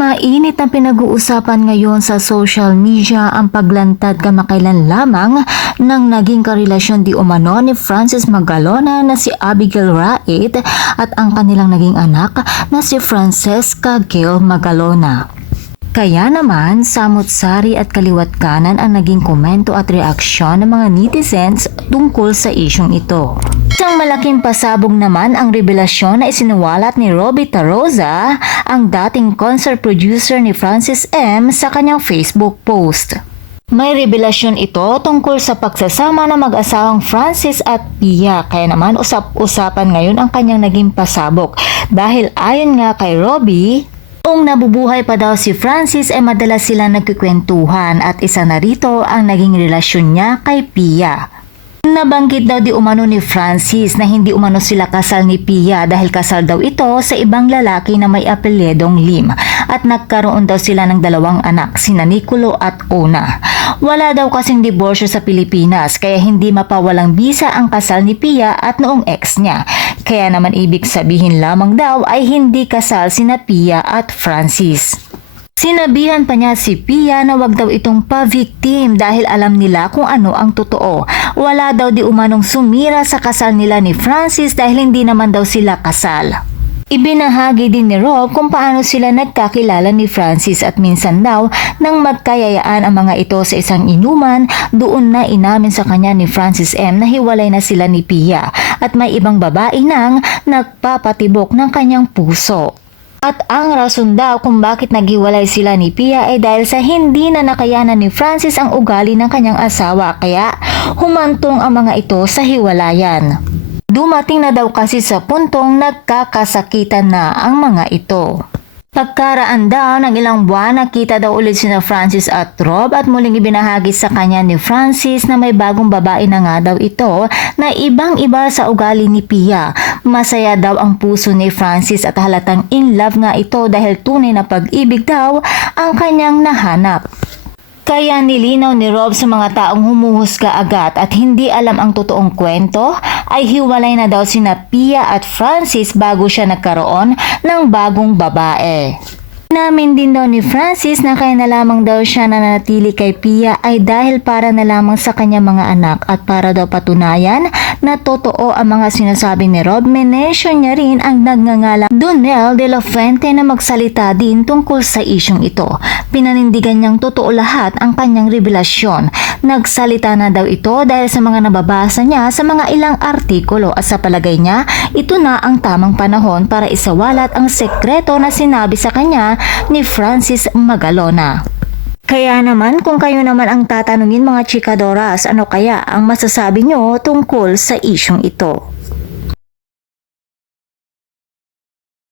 Mainit na pinag-uusapan ngayon sa social media ang paglantad kamakailan lamang ng naging karelasyon di umano ni Francis Magalona na si Abigail Wright at ang kanilang naging anak na si Francesca Gail Magalona. Kaya naman, samut-sari at kaliwat kanan ang naging komento at reaksyon ng mga netizens tungkol sa isyong ito. Isang malaking pasabog naman ang revelasyon na isinuwalat ni Robbie Tarosa, ang dating concert producer ni Francis M. sa kanyang Facebook post. May revelasyon ito tungkol sa pagsasama ng mag-asawang Francis at Pia, kaya naman usap-usapan ngayon ang kanyang naging pasabog dahil ayon nga kay Robbie, kung nabubuhay pa daw si Francis ay madalas silang nagkikwentuhan at isa na rito ang naging relasyon niya kay Pia. Nabanggit daw di umano ni Francis na hindi umano sila kasal ni Pia dahil kasal daw ito sa ibang lalaki na may apelyedong Lim at nagkaroon daw sila ng dalawang anak, sina Nicolo at Ona. Wala daw kasing diborsyo sa Pilipinas kaya hindi mapawalang bisa ang kasal ni Pia at noong ex niya. Kaya naman ibig sabihin lamang daw ay hindi kasal sina Pia at Francis. Sinabihan pa niya si Pia na wag daw itong pa-victim dahil alam nila kung ano ang totoo. Wala daw di umanong sumira sa kasal nila ni Francis dahil hindi naman daw sila kasal. Ibinahagi din ni Rob kung paano sila nagkakilala ni Francis at minsan daw nang magkayayaan ang mga ito sa isang inuman, doon na inamin sa kanya ni Francis M na hiwalay na sila ni Pia at may ibang babae nang nagpapatibok ng kanyang puso. At ang rason daw kung bakit naghiwalay sila ni Pia ay dahil sa hindi na nakayanan ni Francis ang ugali ng kanyang asawa kaya humantong ang mga ito sa hiwalayan. Dumating na daw kasi sa puntong nagkakasakitan na ang mga ito. Pagkaraan daw ng ilang buwan, nakita daw ulit sina Francis at Rob at muling ibinahagi sa kanya ni Francis na may bagong babae na nga daw ito na ibang-iba sa ugali ni Pia. Masaya daw ang puso ni Francis at halatang in love nga ito dahil tunay na pag-ibig daw ang kanyang nahanap. Kaya nilinaw ni Rob sa mga taong humuhusga agad at hindi alam ang totoong kwento ay hiwalay na daw sina Pia at Francis bago siya nagkaroon ng bagong babae. Namin din daw ni Francis na kaya na lamang daw siya nananatili kay Pia ay dahil para na lamang sa kanyang mga anak at para daw patunayan na totoo ang mga sinasabi ni Rob. Mention niya rin ang nagngangalang Donel de la Fuente na magsalita din tungkol sa isyong ito. Pinanindigan niyang totoo lahat ang kanyang revelasyon. Nagsalita na daw ito dahil sa mga nababasa niya sa mga ilang artikulo at sa palagay niya ito na ang tamang panahon para isawalat ang sekreto na sinabi sa kanya ni Francis Magalona. Kaya naman kung kayo naman ang tatanungin mga chikadoras, ano kaya ang masasabi nyo tungkol sa isyong ito?